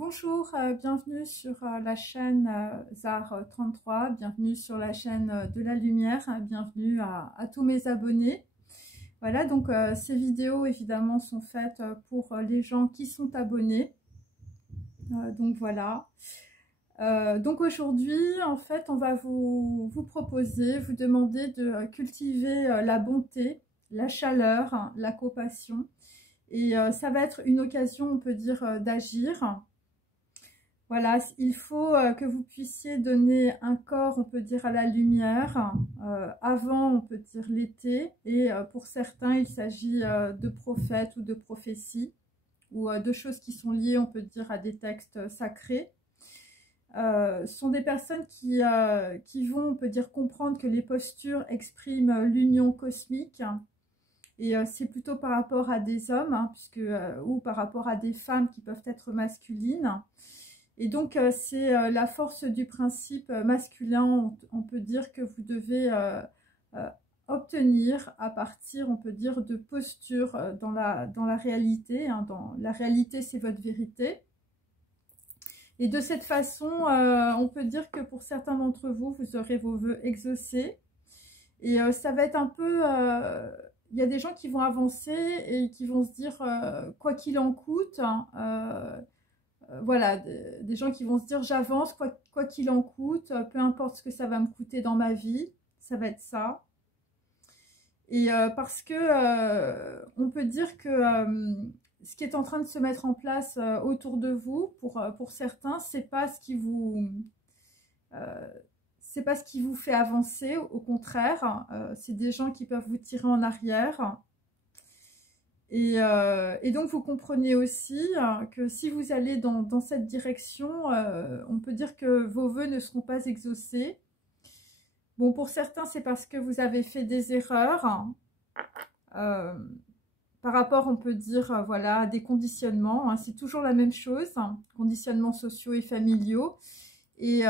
Bonjour, bienvenue sur la chaîne Zar 33, bienvenue sur la chaîne de la lumière, bienvenue à tous mes abonnés. Voilà, donc ces vidéos évidemment sont faites pour les gens qui sont abonnés. Donc voilà. Donc aujourd'hui, en fait, on va vous proposer, vous demander de cultiver la bonté, la chaleur, hein, la compassion. Et ça va être une occasion, on peut dire, d'agir. Voilà, il faut que vous puissiez donner un corps, on peut dire, à la lumière, avant, on peut dire, l'été. Et pour certains, il s'agit de prophètes ou de prophéties, ou de choses qui sont liées, on peut dire, à des textes sacrés. Ce sont des personnes qui vont, on peut dire, comprendre que les postures expriment l'union cosmique. Et c'est plutôt par rapport à des hommes, hein, ou par rapport à des femmes qui peuvent être masculines. Et donc, c'est la force du principe masculin, on peut dire que vous devez obtenir à partir, on peut dire, de postures dans la réalité. Hein, dans la réalité, c'est votre vérité. Et de cette façon, on peut dire que pour certains d'entre vous, vous aurez vos vœux exaucés. Et ça va être un peu... il y a des gens qui vont avancer et qui vont se dire, quoi qu'il en coûte, hein, voilà, des gens qui vont se dire j'avance quoi qu'il en coûte, peu importe ce que ça va me coûter dans ma vie, ça va être ça. Et parce que on peut dire que ce qui est en train de se mettre en place autour de vous, pour certains, c'est pas ce qui vous fait avancer, au contraire, c'est des gens qui peuvent vous tirer en arrière. Et donc, vous comprenez aussi que si vous allez dans cette direction, on peut dire que vos vœux ne seront pas exaucés. Bon, pour certains, c'est parce que vous avez fait des erreurs par rapport, on peut dire, voilà, à des conditionnements. Hein, c'est toujours la même chose, hein, conditionnements sociaux et familiaux. Et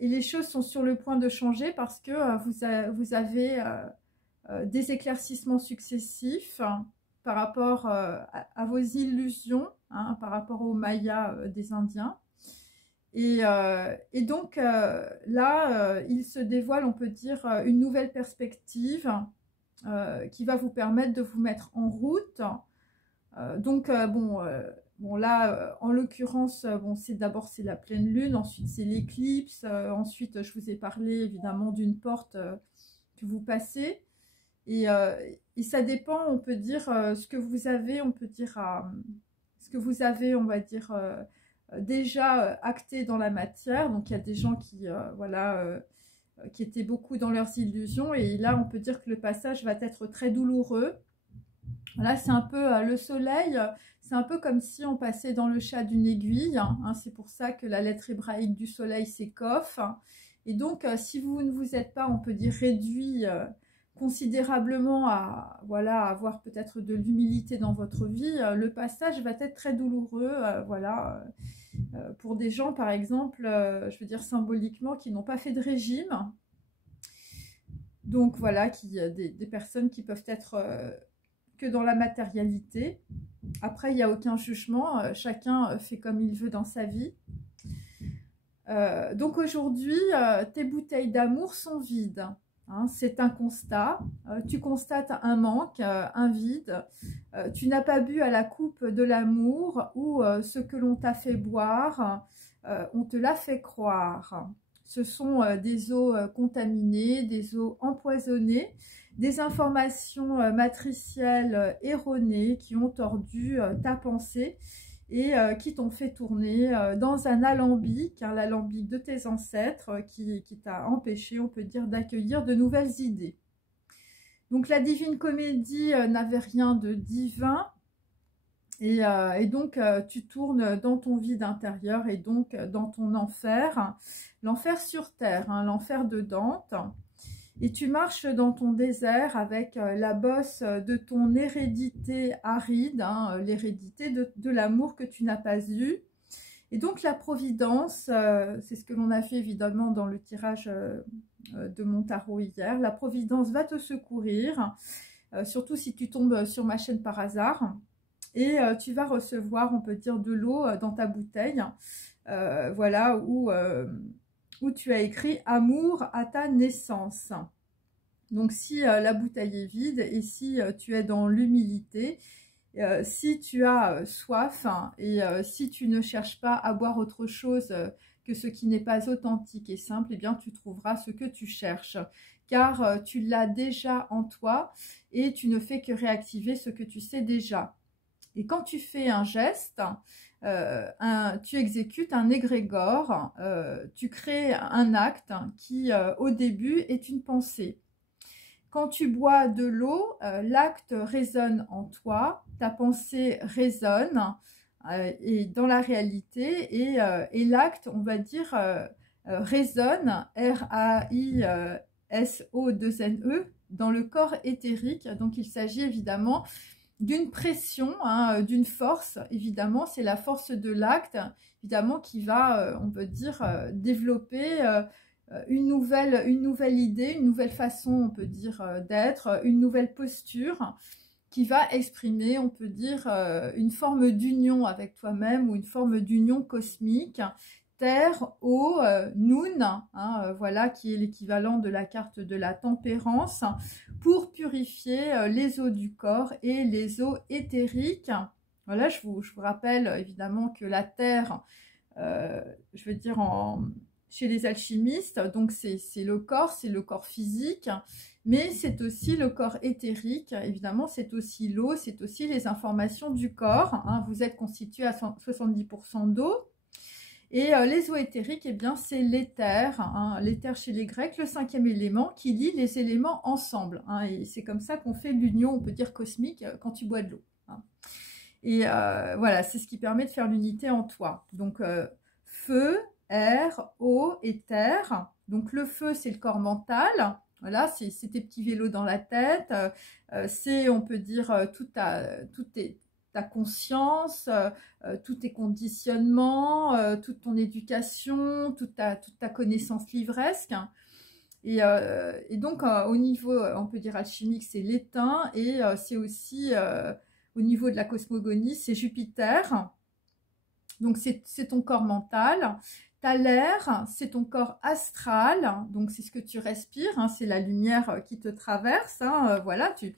les choses sont sur le point de changer parce que vous avez des éclaircissements successifs, par rapport à vos illusions, hein, par rapport aux Mayas des Indiens. Et donc là, il se dévoile, on peut dire, une nouvelle perspective qui va vous permettre de vous mettre en route. Bon là, en l'occurrence, bon, d'abord c'est la pleine lune, ensuite c'est l'éclipse, ensuite je vous ai parlé évidemment d'une porte que vous passez. Et ça dépend, on peut dire, ce que vous avez, on va dire, déjà acté dans la matière. Donc, il y a des gens qui, voilà, qui étaient beaucoup dans leurs illusions. Et là, on peut dire que le passage va être très douloureux. Là, c'est un peu le soleil, c'est un peu comme si on passait dans le chat d'une aiguille. Hein, c'est pour ça que la lettre hébraïque du soleil, c'est Kof. Et donc, si vous ne vous êtes pas, on peut dire, réduit considérablement à, voilà, avoir peut-être de l'humilité dans votre vie, le passage va être très douloureux, voilà, pour des gens par exemple, je veux dire symboliquement, qui n'ont pas fait de régime, donc voilà, des personnes qui peuvent être que dans la matérialité. Après, il n'y a aucun jugement, chacun fait comme il veut dans sa vie. Donc aujourd'hui, tes bouteilles d'amour sont vides. Hein, c'est un constat, tu constates un manque, un vide, tu n'as pas bu à la coupe de l'amour ou ce que l'on t'a fait boire, on te l'a fait croire. Ce sont des eaux contaminées, des eaux empoisonnées, des informations matricielles erronées qui ont tordu ta pensée et qui t'ont fait tourner dans un alambic, hein, l'alambic de tes ancêtres, qui t'a empêché, on peut dire, d'accueillir de nouvelles idées. Donc la Divine Comédie n'avait rien de divin, et donc tu tournes dans ton vide intérieur, et donc dans ton enfer, l'enfer sur terre, hein, l'enfer de Dante. Et tu marches dans ton désert avec la bosse de ton hérédité aride, hein, l'hérédité de l'amour que tu n'as pas eu. Et donc la providence, c'est ce que l'on a fait évidemment dans le tirage de mon tarot hier, la providence va te secourir, surtout si tu tombes sur ma chaîne par hasard. et tu vas recevoir, on peut dire, de l'eau dans ta bouteille, voilà, où tu as écrit « Amour à ta naissance ». Donc, si la bouteille est vide et si tu es dans l'humilité, si tu as soif et si tu ne cherches pas à boire autre chose que ce qui n'est pas authentique et simple, eh bien, tu trouveras ce que tu cherches. Car tu l'as déjà en toi et tu ne fais que réactiver ce que tu sais déjà. Et quand tu fais un geste, tu exécutes un égrégore, tu crées un acte qui, au début, est une pensée. Quand tu bois de l'eau, l'acte résonne en toi, ta pensée résonne et dans la réalité et l'acte, on va dire, résonne, R-A-I-S-O-2-N-E, dans le corps éthérique. Donc il s'agit évidemment d'une pression, hein, d'une force, évidemment, c'est la force de l'acte, évidemment, qui va, on peut dire, développer une nouvelle idée, une nouvelle façon, on peut dire, d'être, une nouvelle posture qui va exprimer, on peut dire, une forme d'union avec toi-même ou une forme d'union cosmique, terre, eau, noun, hein, voilà, qui est l'équivalent de la carte de la tempérance, pour purifier les eaux du corps et les eaux éthériques. Voilà, je vous rappelle évidemment que la terre, je veux dire chez les alchimistes, donc c'est le corps physique, mais c'est aussi le corps éthérique, évidemment c'est aussi l'eau, c'est aussi les informations du corps, hein. Vous êtes constitué à 70% d'eau, et les eaux éthériques, eh bien c'est l'éther, hein. L'éther chez les Grecs, le 5e élément qui lie les éléments ensemble, hein. Et c'est comme ça qu'on fait l'union, on peut dire cosmique, quand tu bois de l'eau, hein. Et voilà, c'est ce qui permet de faire l'unité en toi. Donc feu, air, eau et terre. Donc le feu, c'est le corps mental. Voilà, c'est tes petits vélos dans la tête. C'est, on peut dire, toute ta conscience, tous tes conditionnements, toute ton éducation, toute ta connaissance livresque. Et donc, au niveau, on peut dire alchimique, c'est l'étain. Et c'est aussi, au niveau de la cosmogonie, c'est Jupiter. Donc, c'est ton corps mental. T'as l'air, c'est ton corps astral, donc c'est ce que tu respires, hein, c'est la lumière qui te traverse, hein, voilà, tu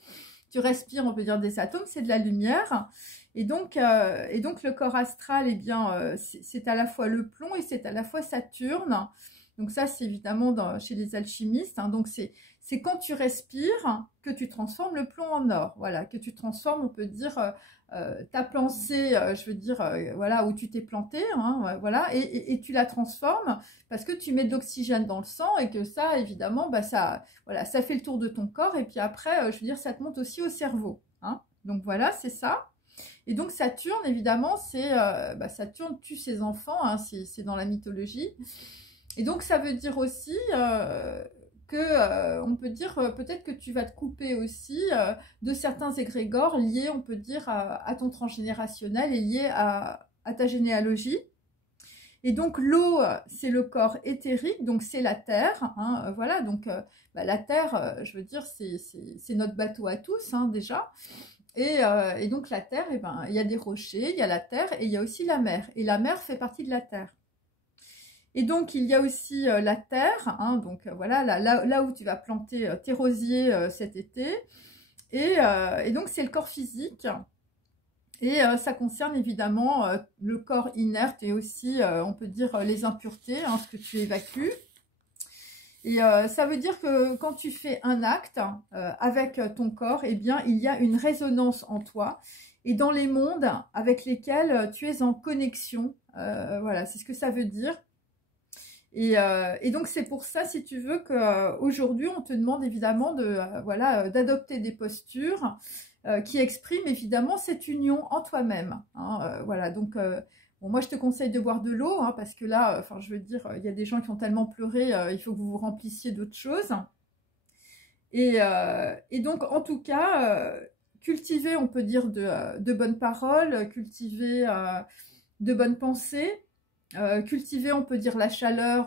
respires, on peut dire des atomes, c'est de la lumière, et donc le corps astral, eh bien, c'est à la fois le plomb et c'est à la fois Saturne, donc ça c'est évidemment chez les alchimistes, hein, donc c'est quand tu respires que tu transformes le plomb en or, voilà, que tu transformes, on peut dire, ta pensée, je veux dire, voilà, où tu t'es planté, hein, voilà, et tu la transformes parce que tu mets de l'oxygène dans le sang et que ça, évidemment, bah, ça, voilà, ça fait le tour de ton corps et puis après, je veux dire, ça te monte aussi au cerveau, hein. Donc voilà, c'est ça. Et donc Saturne, évidemment, c'est Saturne tue ses enfants, hein, c'est dans la mythologie. Et donc ça veut dire aussi on peut dire peut-être que tu vas te couper aussi de certains égrégores liés, on peut dire, à ton transgénérationnel et liés à ta généalogie. Et donc l'eau, c'est le corps éthérique, donc c'est la terre, hein, voilà, donc la terre, je veux dire, c'est notre bateau à tous, hein, déjà. Et donc la terre, eh ben, il y a des rochers, il y a la terre et il y a aussi la mer. Et la mer fait partie de la terre. Et donc, il y a aussi la terre, hein, donc voilà, là où tu vas planter tes rosiers cet été. Et donc, c'est le corps physique. Et ça concerne évidemment le corps inerte et aussi, on peut dire, les impuretés, hein, ce que tu évacues. Et ça veut dire que quand tu fais un acte avec ton corps, eh bien, il y a une résonance en toi et dans les mondes avec lesquels tu es en connexion. Voilà, c'est ce que ça veut dire. Et donc c'est pour ça, si tu veux, qu'aujourd'hui on te demande évidemment d'adopter des postures qui expriment évidemment cette union en toi-même, hein, voilà, donc bon, moi je te conseille de boire de l'eau, hein, parce que là, enfin je veux dire, il y a des gens qui ont tellement pleuré, il faut que vous vous remplissiez d'autres choses. Et donc en tout cas, cultiver, on peut dire, de bonnes paroles, cultiver de bonnes pensées. Cultiver, on peut dire, la chaleur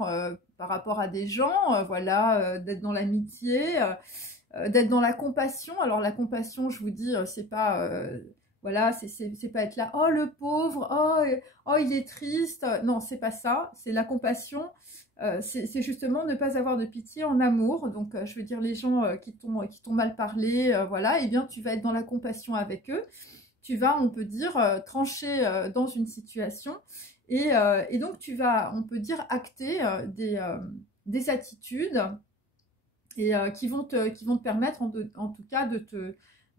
par rapport à des gens, voilà, d'être dans l'amitié, d'être dans la compassion. Alors la compassion, je vous dis, c'est pas Voilà, c'est pas être là, oh le pauvre, oh il est triste. Non, c'est pas ça, c'est la compassion. C'est justement ne pas avoir de pitié en amour. Donc, je veux dire, les gens qui t'ont mal parlé, voilà, eh bien, tu vas être dans la compassion avec eux. Tu vas, on peut dire, trancher dans une situation. Et donc, tu vas, on peut dire, acter des attitudes et qui vont te permettre, en tout cas, de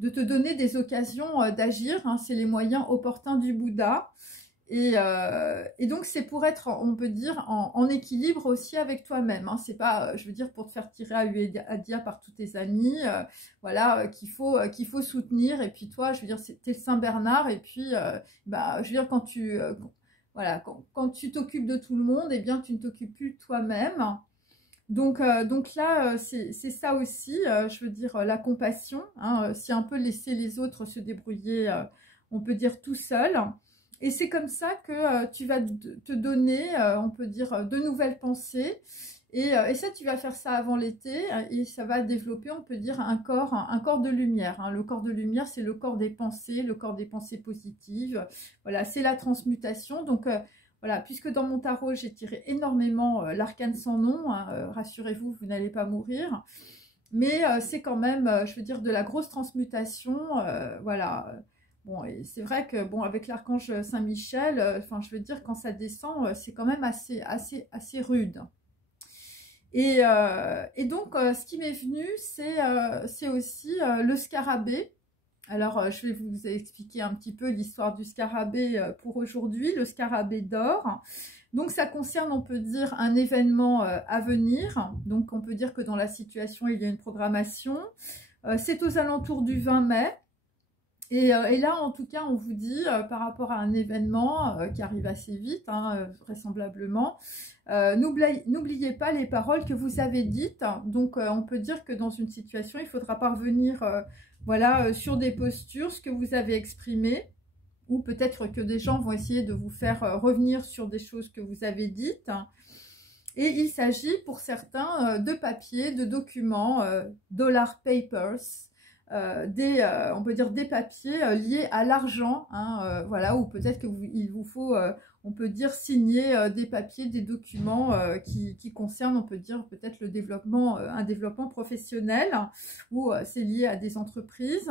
te donner des occasions d'agir. Hein. C'est les moyens opportuns du Bouddha. Et donc, c'est pour être, on peut dire, en équilibre aussi avec toi-même. Hein. C'est pas, je veux dire, pour te faire tirer à Dia par tous tes amis, voilà, qu'il faut soutenir. Et puis toi, je veux dire, t'es le Saint-Bernard. Et puis, bah, je veux dire, voilà, quand tu t'occupes de tout le monde, eh bien, tu ne t'occupes plus de toi-même. Donc là, c'est ça aussi, je veux dire, la compassion. Hein, c'est un peu laisser les autres se débrouiller, on peut dire, tout seul. Et c'est comme ça que tu vas te donner, on peut dire, de nouvelles pensées. Et ça, tu vas faire ça avant l'été. Et ça va développer, on peut dire, un corps de lumière. Hein. Le corps de lumière, c'est le corps des pensées, le corps des pensées positives. Voilà, c'est la transmutation. Donc, voilà, puisque dans mon tarot, j'ai tiré énormément l'arcane sans nom. Hein, rassurez-vous, vous n'allez pas mourir. Mais c'est quand même, je veux dire, de la grosse transmutation. Voilà. Bon, et c'est vrai que, bon, avec l'archange Saint-Michel, enfin, je veux dire, quand ça descend, c'est quand même assez rude. Et donc, ce qui m'est venu, c'est aussi le scarabée. Alors, je vais vous expliquer un petit peu l'histoire du scarabée pour aujourd'hui, le scarabée d'or. Donc, ça concerne, on peut dire, un événement à venir. Donc, on peut dire que dans la situation, il y a une programmation. C'est aux alentours du 20 mai. Et là, en tout cas, on vous dit, par rapport à un événement qui arrive assez vite, hein, vraisemblablement, n'oubliez pas les paroles que vous avez dites. Donc, on peut dire que dans une situation, il faudra parvenir voilà, sur des postures, ce que vous avez exprimé, ou peut-être que des gens vont essayer de vous faire revenir sur des choses que vous avez dites. Et il s'agit pour certains de papiers, de documents, dollar papers, on peut dire des papiers liés à l'argent, hein, voilà, ou peut-être qu'il vous faut, on peut dire, signer des papiers, des documents qui concernent, on peut dire, peut-être le développement, un développement professionnel, ou c'est lié à des entreprises.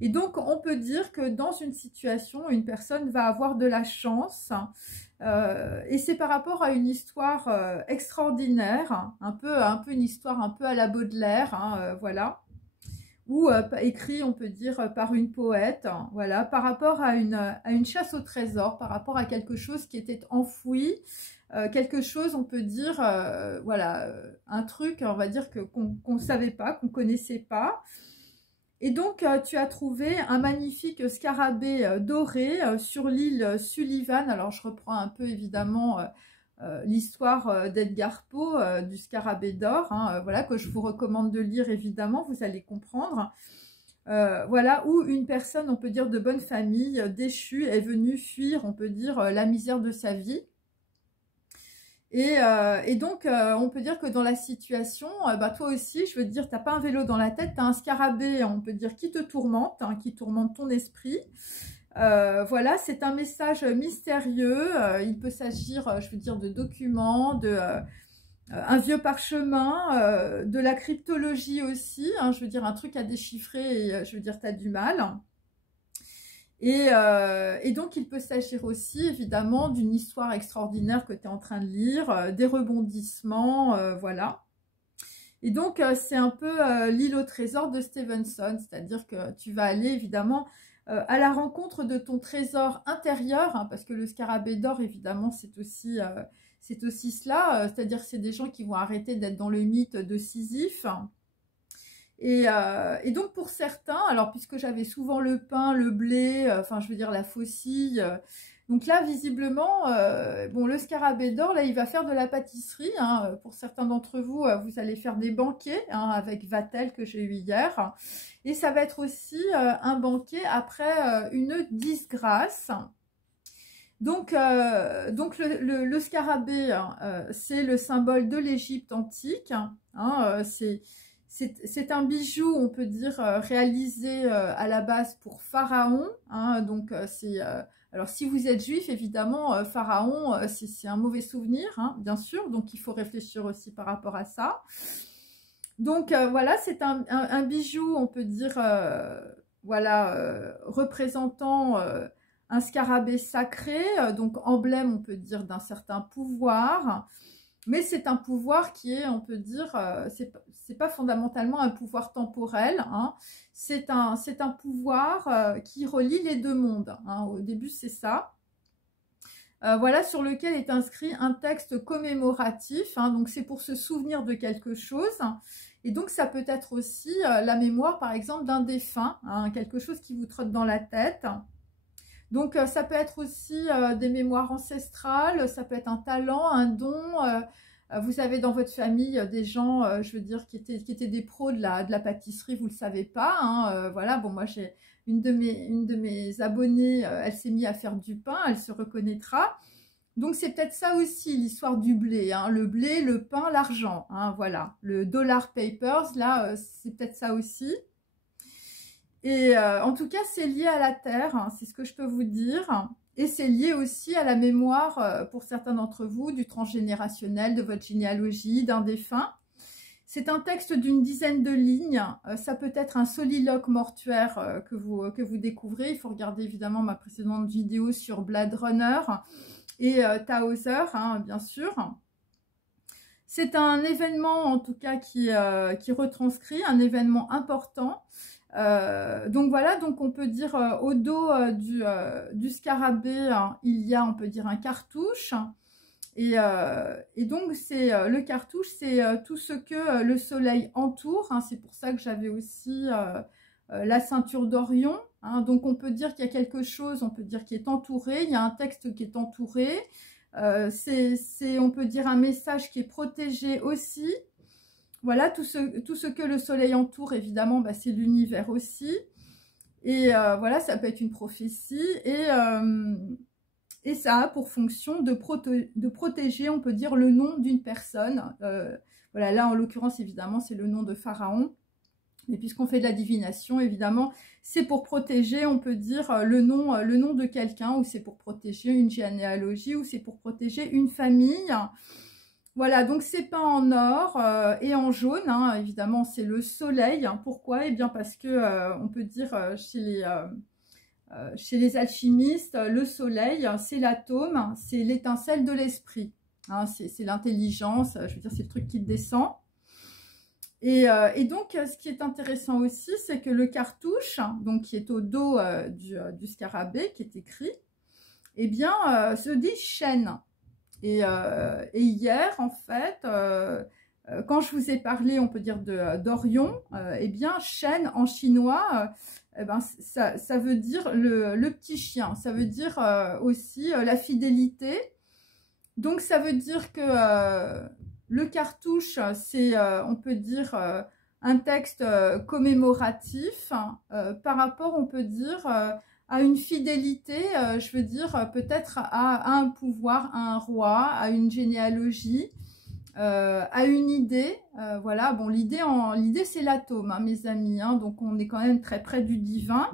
Et donc, on peut dire que dans une situation, une personne va avoir de la chance, et c'est par rapport à une histoire extraordinaire, un peu une histoire un peu à la Baudelaire, hein, voilà, ou écrit, on peut dire, par une poète, voilà, par rapport à une chasse au trésor, par rapport à quelque chose qui était enfoui, quelque chose, on peut dire, voilà, un truc, on va dire, qu'on ne savait pas, qu'on ne connaissait pas. Et donc, tu as trouvé un magnifique scarabée doré sur l'île Sullivan. Alors, je reprends un peu, évidemment, l'histoire d'Edgar Poe, du scarabée d'or, hein, voilà, que je vous recommande de lire, évidemment, vous allez comprendre. Voilà, où une personne, on peut dire, de bonne famille, déchue, est venue fuir, on peut dire, la misère de sa vie. Et donc, on peut dire que dans la situation, bah, toi aussi, je veux dire, tu n'as pas un vélo dans la tête, tu as un scarabée, on peut dire, qui te tourmente, hein, qui tourmente ton esprit. Voilà, c'est un message mystérieux. Il peut s'agir, je veux dire, de documents, un vieux parchemin, de la cryptologie aussi, hein, je veux dire, un truc à déchiffrer et je veux dire, tu as du mal. Et donc, il peut s'agir aussi, évidemment, d'une histoire extraordinaire que tu es en train de lire, des rebondissements, voilà. Et donc, c'est un peu l'île au trésor de Stevenson, c'est-à-dire que tu vas aller, évidemment, à la rencontre de ton trésor intérieur, hein, parce que le scarabée d'or, évidemment, c'est aussi cela, c'est-à-dire que c'est des gens qui vont arrêter d'être dans le mythe de Sisyphe. Et donc pour certains, alors puisque j'avais souvent le pain, le blé, enfin je veux dire la faucille, donc là visiblement, bon le scarabée d'or, là il va faire de la pâtisserie, hein, pour certains d'entre vous, vous allez faire des banquets, hein, avec Vatel que j'ai eu hier, et ça va être aussi un banquet après une disgrâce. Donc le scarabée, hein, c'est le symbole de l'Égypte antique, hein, c'est un bijou, on peut dire, réalisé à la base pour Pharaon. Hein, donc, alors, si vous êtes juif, évidemment, Pharaon, c'est un mauvais souvenir, hein, bien sûr. Donc, il faut réfléchir aussi par rapport à ça. Donc, voilà, c'est un bijou, on peut dire, voilà, représentant un scarabée sacré, donc emblème, on peut dire, d'un certain pouvoir. Mais c'est un pouvoir qui est, on peut dire, c'est pas fondamentalement un pouvoir temporel, hein. C'est un pouvoir qui relie les deux mondes, hein. Au début, c'est ça. Voilà, sur lequel est inscrit un texte commémoratif, hein. Donc c'est pour se souvenir de quelque chose. Et donc ça peut être aussi la mémoire, par exemple, d'un défunt, hein, quelque chose qui vous trotte dans la tête. Donc, ça peut être aussi des mémoires ancestrales, ça peut être un talent, un don. Vous avez dans votre famille des gens, je veux dire, qui étaient des pros de la pâtisserie, vous ne le savez pas. Hein, voilà, bon, moi, j'ai une de mes abonnées, elle s'est mise à faire du pain, elle se reconnaîtra. Donc, c'est peut-être ça aussi, l'histoire du blé. Hein, le blé, le pain, l'argent. Hein, voilà, le dollar papers, là, c'est peut-être ça aussi. Et en tout cas, c'est lié à la terre, hein, c'est ce que je peux vous dire. Et c'est lié aussi à la mémoire, pour certains d'entre vous, du transgénérationnel, de votre généalogie, d'un défunt. C'est un texte d'une dizaine de lignes. Ça peut être un soliloque mortuaire que vous découvrez. Il faut regarder évidemment ma précédente vidéo sur Blade Runner et Tauser, hein, bien sûr. C'est un événement, en tout cas, qui retranscrit, un événement important. Donc voilà, donc on peut dire au dos du scarabée, hein, il y a, on peut dire, un cartouche. Et donc c'est le cartouche, c'est tout ce que le soleil entoure. Hein, c'est pour ça que j'avais aussi la ceinture d'Orion. Hein, donc on peut dire qu'il y a quelque chose, on peut dire qui est entouré. Il y a un texte qui est entouré. C'est, on peut dire, un message qui est protégé aussi. Voilà, tout ce que le soleil entoure, évidemment, bah, c'est l'univers aussi. Et voilà, ça peut être une prophétie. Et ça a pour fonction de protéger, on peut dire, le nom d'une personne. Voilà, là, en l'occurrence, évidemment, c'est le nom de Pharaon. Mais puisqu'on fait de la divination, évidemment, c'est pour protéger, on peut dire, le nom de quelqu'un, ou c'est pour protéger une généalogie, ou c'est pour protéger une famille. Voilà, donc c'est peint en or et en jaune, hein, évidemment c'est le soleil. Hein. Pourquoi? Eh bien parce que on peut dire chez les alchimistes, le soleil c'est l'atome, c'est l'étincelle de l'esprit. Hein, c'est l'intelligence, je veux dire c'est le truc qui descend. Et donc ce qui est intéressant aussi, c'est que le cartouche, donc qui est au dos du scarabée, qui est écrit, eh bien se dit chêne. Et hier, en fait, quand je vous ai parlé, on peut dire, d'Orion, eh bien, chêne en chinois, eh ben, ça veut dire le petit chien. Ça veut dire aussi la fidélité. Donc, ça veut dire que le cartouche, c'est, on peut dire, un texte commémoratif par rapport, on peut dire, à une fidélité, je veux dire, peut-être à un pouvoir, à un roi, à une généalogie, à une idée. Voilà, bon, l'idée c'est l'atome, hein, mes amis, hein, donc on est quand même très près du divin.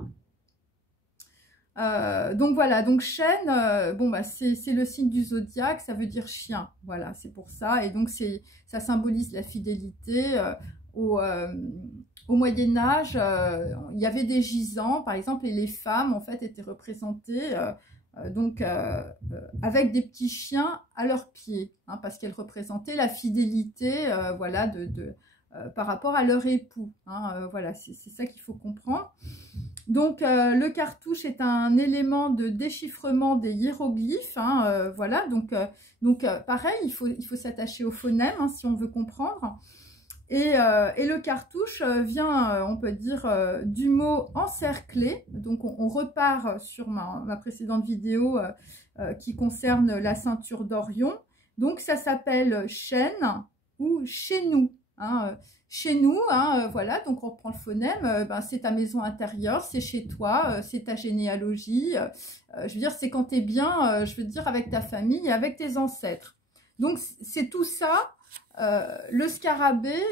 Donc voilà, donc chêne, bon bah c'est le signe du zodiaque, ça veut dire chien, voilà, c'est pour ça. Et donc ça symbolise la fidélité. Au Moyen-Âge, il y avait des gisants, par exemple, et les femmes, en fait, étaient représentées avec des petits chiens à leurs pieds, hein, parce qu'elles représentaient la fidélité, voilà, par rapport à leur époux. Hein, voilà, c'est ça qu'il faut comprendre. Donc, le cartouche est un élément de déchiffrement des hiéroglyphes. Hein, voilà, donc pareil, il faut s'attacher au phonème, hein, si on veut comprendre. Et le cartouche vient, on peut dire, du mot encerclé. Donc, on repart sur ma précédente vidéo qui concerne la ceinture d'Orion. Donc, ça s'appelle chêne ou chez nous. Hein, chez nous, hein, voilà, donc on reprend le phonème, ben, c'est ta maison intérieure, c'est chez toi, c'est ta généalogie. Je veux dire, c'est quand tu es bien, je veux dire, avec ta famille et avec tes ancêtres. Donc, c'est tout ça. Le scarabée,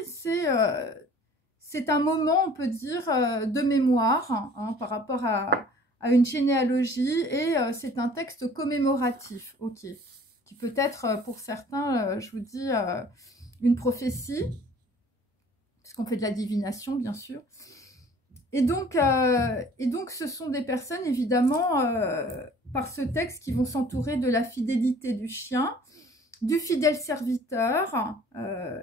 c'est un moment, on peut dire, de mémoire hein, par rapport à une généalogie et c'est un texte commémoratif, ok, qui peut être pour certains, je vous dis, une prophétie, puisqu'on fait de la divination, bien sûr. Et donc, ce sont des personnes, évidemment, par ce texte, qui vont s'entourer de la fidélité du chien, du fidèle serviteur,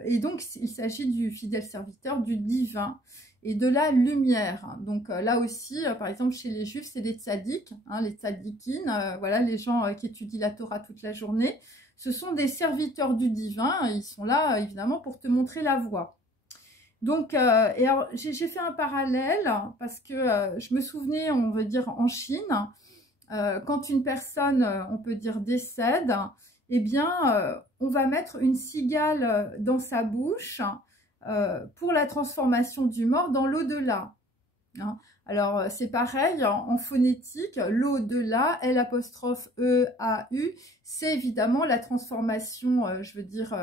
et donc il s'agit du fidèle serviteur, du divin, et de la lumière. Donc là aussi, par exemple, chez les juifs, c'est les tzaddik, hein, les tzaddikim, voilà, les gens qui étudient la Torah toute la journée. Ce sont des serviteurs du divin, ils sont là, évidemment, pour te montrer la voie. Donc, et alors, j'ai fait un parallèle parce que je me souvenais, on veut dire en Chine, quand une personne, on peut dire, décède, eh bien, on va mettre une cigale dans sa bouche pour la transformation du mort dans l'au-delà. Hein. Alors, c'est pareil, en phonétique, l'au-delà, L'-E-A-U, c'est évidemment la transformation, je veux dire,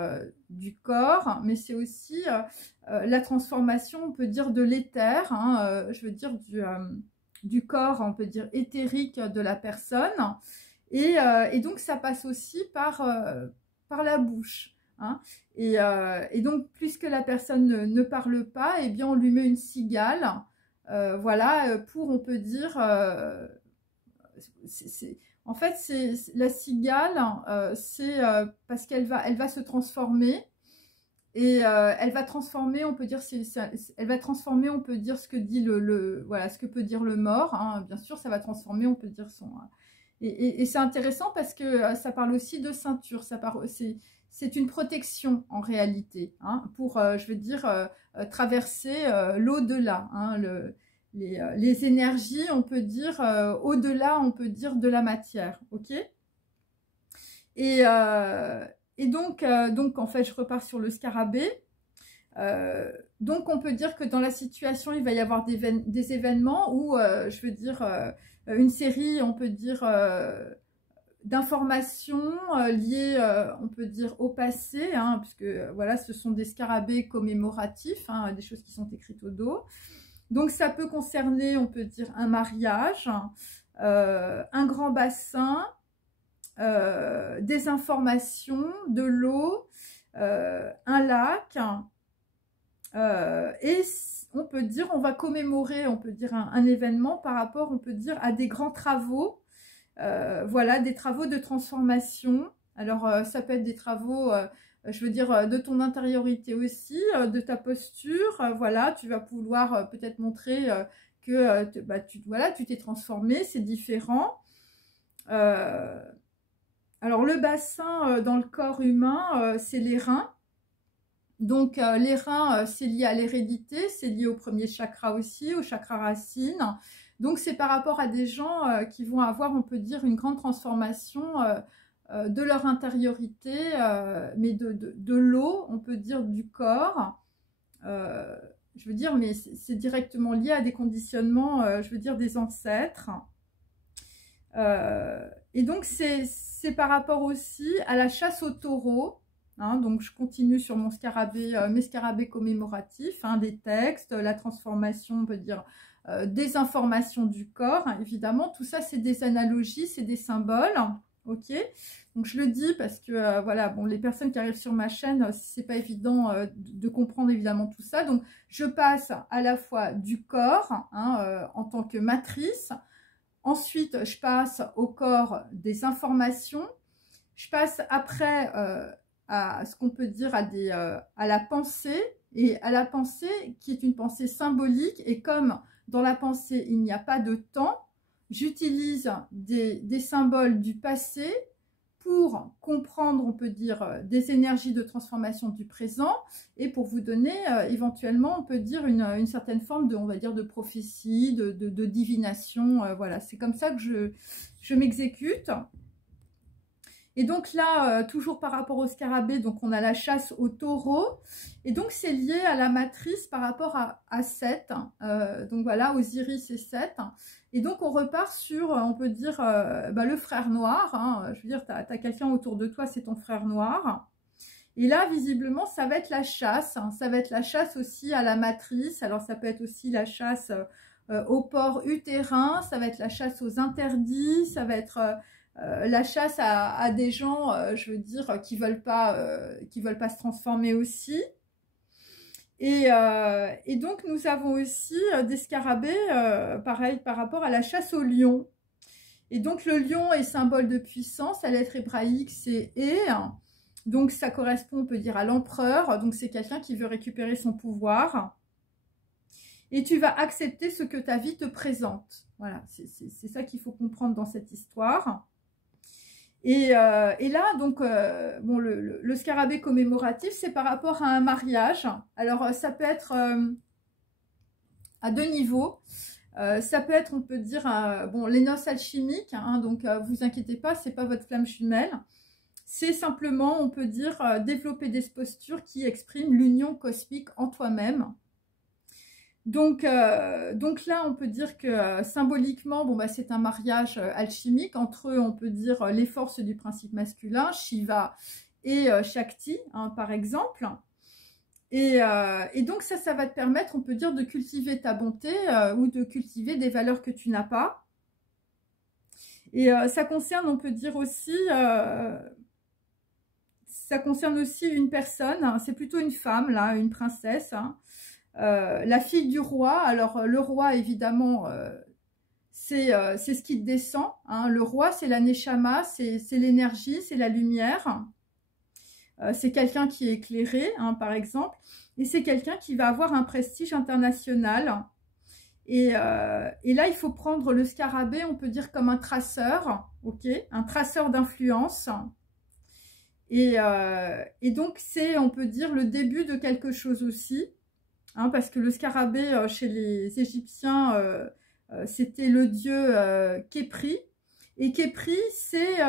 du corps, mais c'est aussi la transformation, on peut dire, de l'éther, hein, je veux dire, du corps, on peut dire, éthérique de la personne. Et donc, ça passe aussi par la bouche. Hein. Et donc, puisque la personne ne parle pas, eh bien, on lui met une cigale. Voilà, pour, on peut dire, en fait, la cigale, c'est parce qu'elle va se transformer. Et elle va transformer, on peut dire, elle va transformer, on peut dire ce que dit voilà, ce que peut dire le mort. Hein. Bien sûr, ça va transformer, on peut dire son. Et c'est intéressant parce que ça parle aussi de ceinture. C'est une protection en réalité, hein, pour, je veux dire, traverser l'au-delà, hein, les énergies, on peut dire, au-delà, on peut dire, de la matière, ok. Et donc, en fait, je repars sur le scarabée. Donc, on peut dire que dans la situation, il va y avoir des événements où, je veux dire, une série, on peut dire, d'informations liées, on peut dire, au passé, hein, puisque, voilà, ce sont des scarabées commémoratifs, hein, des choses qui sont écrites au dos. Donc, ça peut concerner, on peut dire, un mariage, un grand bassin, des informations, de l'eau, un lac, et on peut dire, on va commémorer, on peut dire, un événement par rapport, on peut dire, à des grands travaux, voilà, des travaux de transformation. Alors, ça peut être des travaux, je veux dire, de ton intériorité aussi, de ta posture, voilà, tu vas pouvoir peut-être montrer que voilà, tu t'es transformé, c'est différent. Alors, le bassin dans le corps humain, c'est les reins. Donc, les reins, c'est lié à l'hérédité, c'est lié au premier chakra aussi, au chakra racine. Donc, c'est par rapport à des gens qui vont avoir, on peut dire, une grande transformation de leur intériorité, mais de l'eau, on peut dire, du corps. Je veux dire, mais c'est directement lié à des conditionnements, je veux dire, des ancêtres. Et donc, c'est par rapport aussi à la chasse au taureau. Hein, donc, je continue sur mon scarabée, mes scarabées commémoratifs, hein, des textes, la transformation, on peut dire, des informations du corps. Hein, évidemment, tout ça, c'est des analogies, c'est des symboles. Ok, donc je le dis parce que voilà, bon, les personnes qui arrivent sur ma chaîne, c'est pas évident de comprendre évidemment tout ça. Donc, je passe à la fois du corps, hein, en tant que matrice. Ensuite, je passe au corps des informations. Je passe après à ce qu'on peut dire à la pensée, et à la pensée qui est une pensée symbolique. Et comme dans la pensée, il n'y a pas de temps, j'utilise des symboles du passé pour comprendre, on peut dire, des énergies de transformation du présent, et pour vous donner éventuellement, on peut dire, une certaine forme de, on va dire, de prophétie, de divination. Voilà, c'est comme ça que je m'exécute. Et donc là, toujours par rapport au scarabée, donc on a la chasse au taureau. Et donc c'est lié à la matrice par rapport à Seth. Donc voilà, Osiris et Seth. Et donc on repart sur, on peut dire, le frère noir. Hein, je veux dire, tu as quelqu'un autour de toi, c'est ton frère noir. Et là, visiblement, ça va être la chasse. Hein. Ça va être la chasse aussi à la matrice. Alors, ça peut être aussi la chasse au porc utérin. Ça va être la chasse aux interdits. Ça va être la chasse à des gens, je veux dire, qui veulent pas se transformer aussi. Et donc, nous avons aussi des scarabées, pareil, par rapport à la chasse au lion. Et donc, le lion est symbole de puissance. La lettre hébraïque, c'est « et ». Donc, ça correspond, on peut dire, à l'empereur. Donc, c'est quelqu'un qui veut récupérer son pouvoir. Et tu vas accepter ce que ta vie te présente. Voilà, c'est ça qu'il faut comprendre dans cette histoire. Et là, donc, bon, le scarabée commémoratif, c'est par rapport à un mariage. Alors, ça peut être à deux niveaux. Ça peut être, on peut dire, bon, les noces alchimiques. Hein, donc, vous inquiétez pas, c'est pas votre flamme jumelle. C'est simplement, on peut dire, développer des postures qui expriment l'union cosmique en toi-même. Donc là, on peut dire que symboliquement, bon, bah, c'est un mariage alchimique. Entre eux, on peut dire les forces du principe masculin, Shiva et Shakti, hein, par exemple. Et donc ça va te permettre, on peut dire, de cultiver ta bonté ou de cultiver des valeurs que tu n'as pas. Et ça concerne, on peut dire aussi... ça concerne aussi une personne, hein, c'est plutôt une femme, là, une princesse, hein, la fille du roi. Alors, le roi, évidemment, c'est ce qui te descend. Hein. Le roi, c'est la neshama, c'est l'énergie, c'est la lumière. C'est quelqu'un qui est éclairé, hein, par exemple. Et c'est quelqu'un qui va avoir un prestige international. Et là, il faut prendre le scarabée, on peut dire, comme un traceur, ok, un traceur d'influence. Et donc, c'est, on peut dire, le début de quelque chose aussi, hein, parce que le scarabée, chez les Égyptiens, c'était le dieu Khépri. Et Khépri, c'est,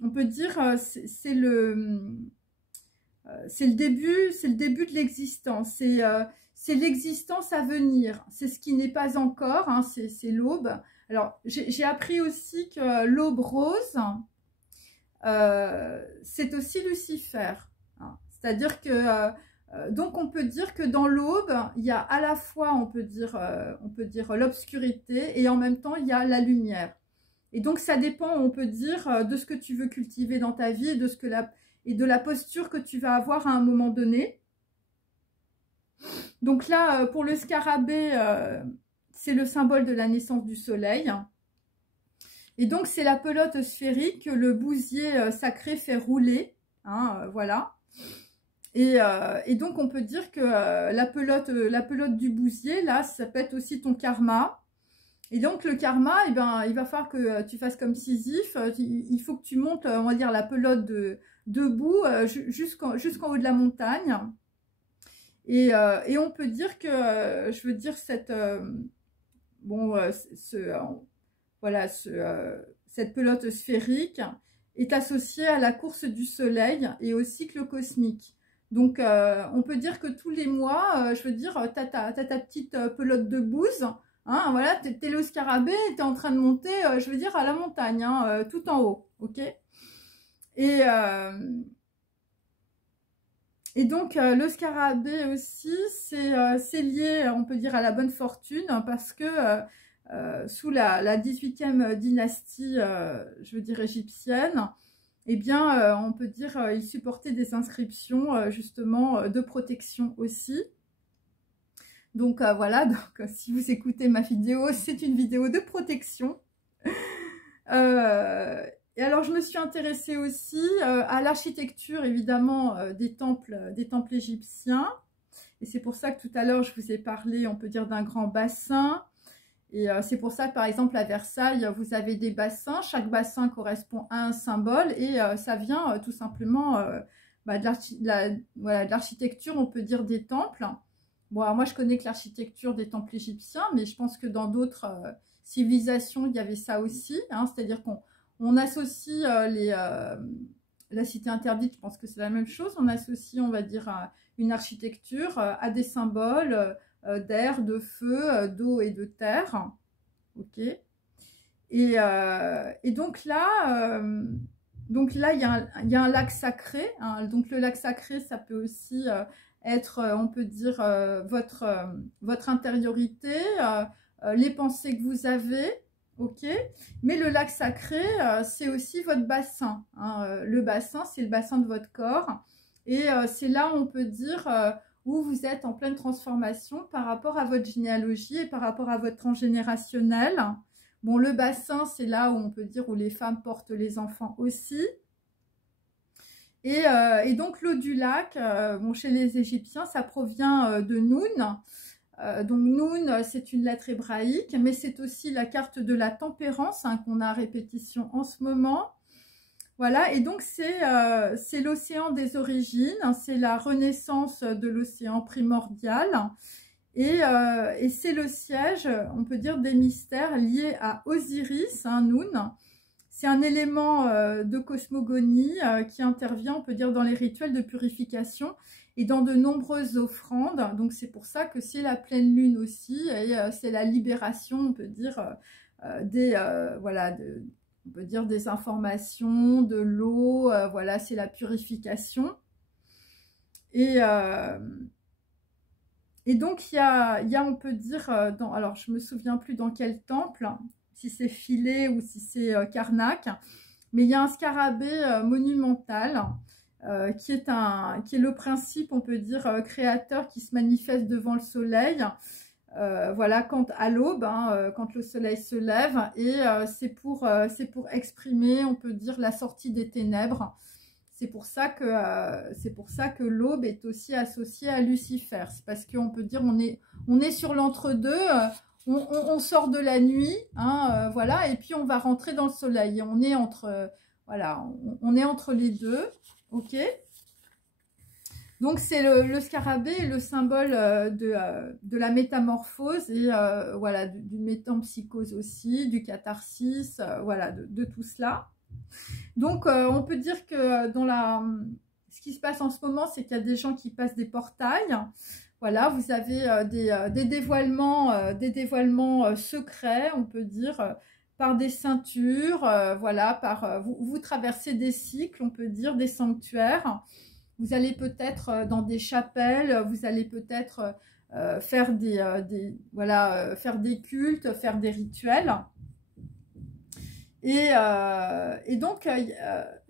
on peut dire, c'est le début de l'existence. C'est l'existence à venir. C'est ce qui n'est pas encore, hein, c'est l'aube. Alors, j'ai appris aussi que l'aube rose... c'est aussi Lucifer, hein. C'est-à-dire que donc on peut dire que dans l'aube il y a à la fois on peut dire l'obscurité et en même temps il y a la lumière. Et donc ça dépend, on peut dire, de ce que tu veux cultiver dans ta vie et de la posture que tu vas avoir à un moment donné. Donc là pour le scarabée, c'est le symbole de la naissance du soleil. Et donc, c'est la pelote sphérique que le bousier sacré fait rouler. Hein, voilà. Et donc, on peut dire que la pelote du bousier, là, ça peut être aussi ton karma. Et donc, le karma, eh ben, il va falloir que tu fasses comme Sisyphe. Il faut que tu montes, on va dire, la pelote debout jusqu'en haut de la montagne. Et on peut dire que, je veux dire, voilà, cette pelote sphérique est associée à la course du soleil et au cycle cosmique. Donc, on peut dire que tous les mois, je veux dire, tu as ta petite pelote de bouse. Hein, voilà, tu es le scarabée et tu es en train de monter, je veux dire, à la montagne, hein, tout en haut. Ok. Et donc, le scarabée aussi, c'est lié, on peut dire, à la bonne fortune parce que... sous la 18e dynastie, je veux dire égyptienne, eh bien, on peut dire il supportait des inscriptions justement de protection aussi. Donc voilà, donc, si vous écoutez ma vidéo, c'est une vidéo de protection. Et alors, je me suis intéressée aussi à l'architecture, évidemment, des temples égyptiens. Et c'est pour ça que tout à l'heure, je vous ai parlé, on peut dire, d'un grand bassin. Et c'est pour ça que, par exemple, à Versailles, vous avez des bassins. Chaque bassin correspond à un symbole et ça vient tout simplement de l'architecture, on peut dire, des temples. Bon, alors moi, je connais que l'architecture des temples égyptiens, mais je pense que dans d'autres civilisations, il y avait ça aussi. Hein, c'est-à-dire qu'on associe la cité interdite, je pense que c'est la même chose. On associe, on va dire, une architecture à des symboles d'air, de feu, d'eau et de terre. Ok. Et donc là, donc là, il y a un lac sacré. Hein. Donc le lac sacré, ça peut aussi être, on peut dire, votre intériorité, les pensées que vous avez. Ok, mais le lac sacré, c'est aussi votre bassin. Hein. Le bassin, c'est le bassin de votre corps. Et c'est là où on peut dire où vous êtes en pleine transformation par rapport à votre généalogie et par rapport à votre transgénérationnel. Bon, le bassin, c'est là où on peut dire où les femmes portent les enfants aussi. Et donc l'eau du lac, bon, chez les Égyptiens, ça provient de Noun. Donc Noun, c'est une lettre hébraïque, mais c'est aussi la carte de la tempérance hein, qu'on a à répétition en ce moment. Voilà, et donc c'est l'océan des origines, c'est la renaissance de l'océan primordial, et c'est le siège, on peut dire, des mystères liés à Osiris, hein, Noun. C'est un élément de cosmogonie qui intervient, on peut dire, dans les rituels de purification et dans de nombreuses offrandes. Donc c'est pour ça que c'est la pleine lune aussi, et c'est la libération, on peut dire, voilà, on peut dire des informations, de l'eau, voilà, c'est la purification. Et donc, il y a, on peut dire, alors je ne me souviens plus dans quel temple, si c'est Philae ou si c'est Karnak, mais il y a un scarabée monumental qui est le principe, on peut dire, créateur qui se manifeste devant le soleil. Voilà, à l'aube, hein, quand le soleil se lève, et c'est pour exprimer, on peut dire, la sortie des ténèbres. C'est pour ça que l'aube est aussi associée à Lucifer. C'est parce qu'on peut dire on est sur l'entre-deux, on sort de la nuit, hein, voilà, et puis on va rentrer dans le soleil. Et on est entre, voilà, on est entre les deux, ok. Donc c'est le scarabée, le symbole de la métamorphose et voilà, d'une métampsychose aussi, du catharsis, voilà, de tout cela. Donc on peut dire que ce qui se passe en ce moment, c'est qu'il y a des gens qui passent des portails. Voilà, vous avez des dévoilements secrets, on peut dire, par des ceintures, voilà, vous traversez des cycles, on peut dire, des sanctuaires. Vous allez peut-être dans des chapelles, vous allez peut-être faire faire des cultes, faire des rituels. Et donc,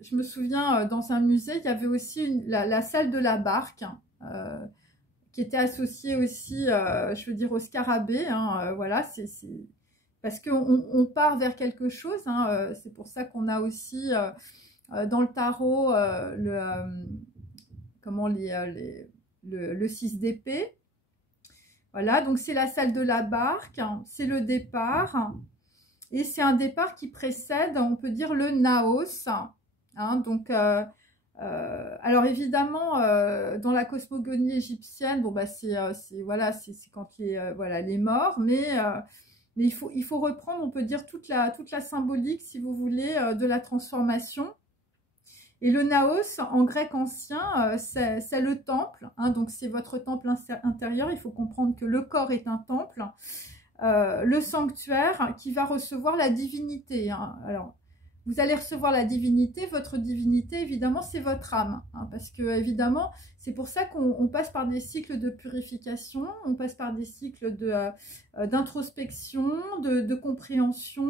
je me souviens, dans un musée, il y avait aussi la salle de la barque, qui était associée aussi, je veux dire, au scarabée. Hein, voilà, parce qu'on part vers quelque chose. Hein, c'est pour ça qu'on a aussi, dans le tarot, le 6 d'épée. Voilà, donc c'est la salle de la barque, c'est le départ. Et c'est un départ qui précède, on peut dire, le naos. Hein, donc, alors évidemment, dans la cosmogonie égyptienne, bon, bah, c'est quand les morts, mais il faut reprendre, on peut dire, toute la symbolique, si vous voulez, de la transformation. Et le naos, en grec ancien, c'est le temple. Hein, donc, c'est votre temple intérieur. Il faut comprendre que le corps est un temple. Le sanctuaire qui va recevoir la divinité. Hein. Alors, vous allez recevoir la divinité. Votre divinité, évidemment, c'est votre âme. Hein, parce que, évidemment, c'est pour ça qu'on passe par des cycles de purification, on passe par des cycles d'introspection, de compréhension,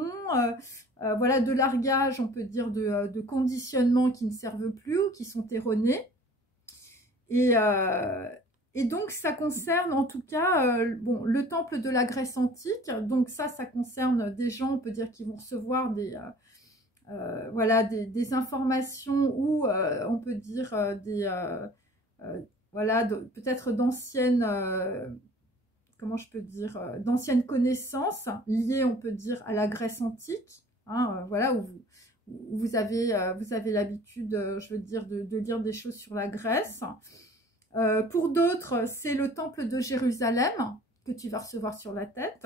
voilà, de largage, on peut dire, de conditionnements qui ne servent plus ou qui sont erronés. Et donc, ça concerne en tout cas bon, le temple de la Grèce antique. Donc ça concerne des gens, on peut dire, qui vont recevoir voilà, des informations ou on peut dire voilà, peut-être d'anciennes, comment je peux dire, d'anciennes connaissances liées, on peut dire, à la Grèce antique. Hein, voilà, où vous avez l'habitude, je veux dire, de lire des choses sur la Grèce. Pour d'autres, c'est le temple de Jérusalem que tu vas recevoir sur la tête.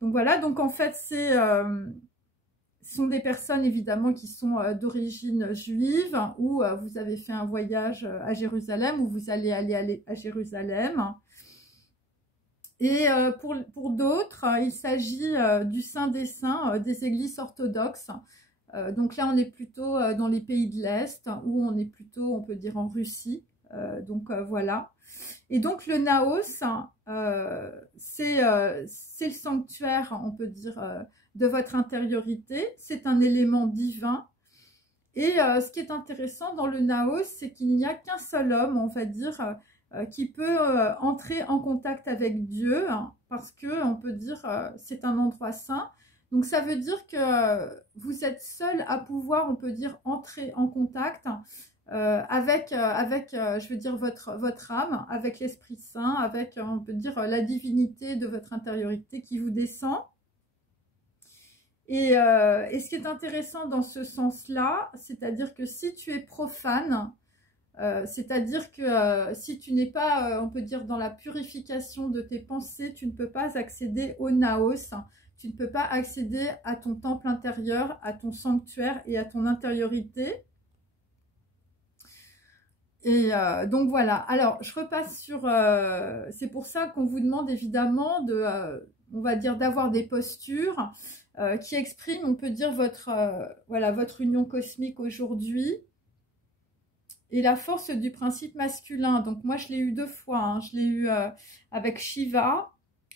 Donc voilà, donc en fait, ce sont des personnes évidemment qui sont d'origine juive, ou vous avez fait un voyage à Jérusalem, ou vous allez aller à Jérusalem. Et pour d'autres, il s'agit du Saint des Saints des églises orthodoxes. Donc là, on est plutôt dans les pays de l'Est, ou on est plutôt, on peut dire, en Russie. Donc voilà. Et donc le Naos, c'est le sanctuaire, on peut dire, de votre intériorité. C'est un élément divin. Et ce qui est intéressant dans le Naos, c'est qu'il n'y a qu'un seul homme, on va dire, qui peut entrer en contact avec Dieu, hein, parce que on peut dire c'est un endroit saint. Donc ça veut dire que vous êtes seul à pouvoir, on peut dire, entrer en contact avec, je veux dire, votre âme, avec l'Esprit Saint, avec, on peut dire, la divinité de votre intériorité qui vous descend. Et ce qui est intéressant dans ce sens-là, c'est-à-dire que si tu es profane, c'est-à-dire que si tu n'es pas, on peut dire, dans la purification de tes pensées, tu ne peux pas accéder au Naos, tu ne peux pas accéder à ton temple intérieur, à ton sanctuaire et à ton intériorité. Et donc voilà, alors je repasse sur, c'est pour ça qu'on vous demande évidemment de, on va dire, d'avoir des postures qui expriment, on peut dire, voilà, votre union cosmique aujourd'hui et la force du principe masculin. Donc moi je l'ai eu 2 fois, hein. Je l'ai eu avec Shiva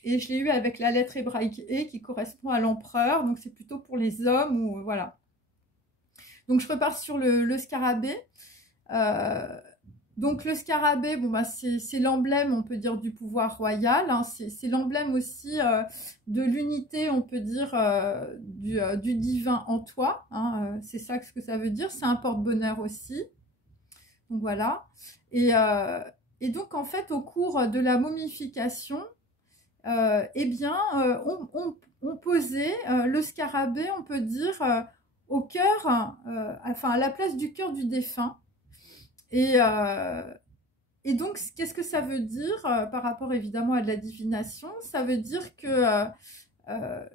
et je l'ai eu avec la lettre hébraïque E qui correspond à l'empereur, donc c'est plutôt pour les hommes, ou voilà. Donc je repars sur le scarabée. Donc le scarabée, bon, bah, c'est l'emblème, on peut dire, du pouvoir royal, hein. C'est l'emblème aussi de l'unité, on peut dire, du divin en toi, hein. C'est ça ce que ça veut dire, c'est un porte-bonheur aussi. Donc voilà. Et donc en fait, au cours de la momification, eh bien, on posait le scarabée, on peut dire, au cœur, enfin à la place du cœur du défunt. Et donc, qu'est-ce que ça veut dire par rapport évidemment à de la divination? Ça veut dire que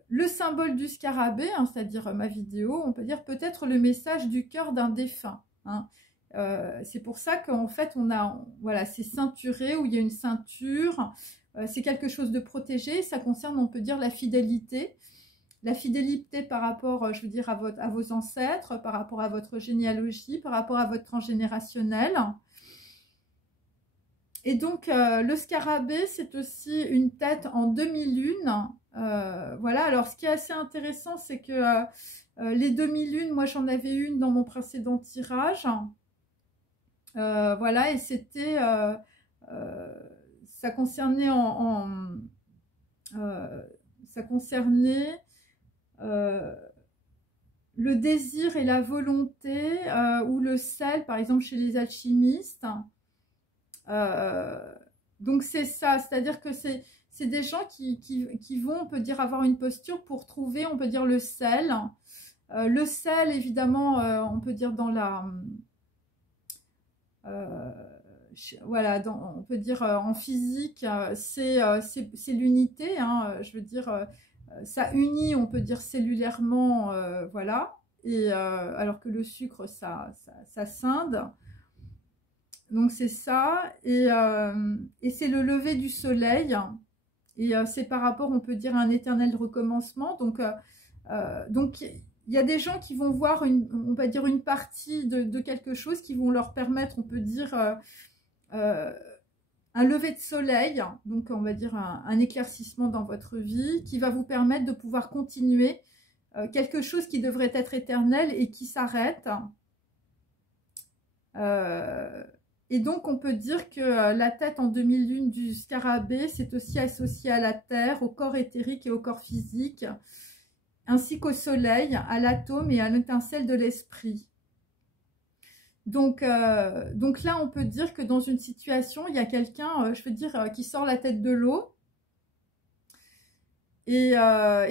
le symbole du scarabée, hein, c'est-à-dire ma vidéo, on peut dire peut-être le message du cœur d'un défunt, hein. C'est pour ça qu'en fait, on a, voilà, c'est ceinturé, où il y a une ceinture, c'est quelque chose de protégé, ça concerne, on peut dire, la fidélité. La fidélité par rapport, je veux dire, à vos ancêtres, par rapport à votre généalogie, par rapport à votre transgénérationnel. Et donc, le scarabée, c'est aussi une tête en demi-lune. Voilà, alors ce qui est assez intéressant, c'est que les demi-lunes, moi j'en avais une dans mon précédent tirage. Voilà, et c'était, ça concernait ça concernait le désir et la volonté, ou le sel, par exemple chez les alchimistes. Donc c'est ça, c'est-à-dire que c'est des gens qui vont, on peut dire, avoir une posture pour trouver, on peut dire, le sel. Le sel, évidemment, on peut dire dans la... voilà, on peut dire en physique, c'est l'unité, hein, je veux dire... ça unit, on peut dire, cellulairement, voilà, et alors que le sucre, ça scinde. Donc c'est ça, et c'est le lever du soleil, et c'est par rapport, on peut dire, à un éternel recommencement. Donc il y a des gens qui vont voir, on va dire, une partie de quelque chose qui vont leur permettre, on peut dire, un lever de soleil, donc on va dire un éclaircissement dans votre vie, qui va vous permettre de pouvoir continuer quelque chose qui devrait être éternel et qui s'arrête. Et donc on peut dire que la tête en demi-lune du scarabée, c'est aussi associé à la terre, au corps éthérique et au corps physique, ainsi qu'au soleil, à l'atome et à l'étincelle de l'esprit. Donc là, on peut dire que dans une situation, il y a quelqu'un, je veux dire, qui sort la tête de l'eau. Et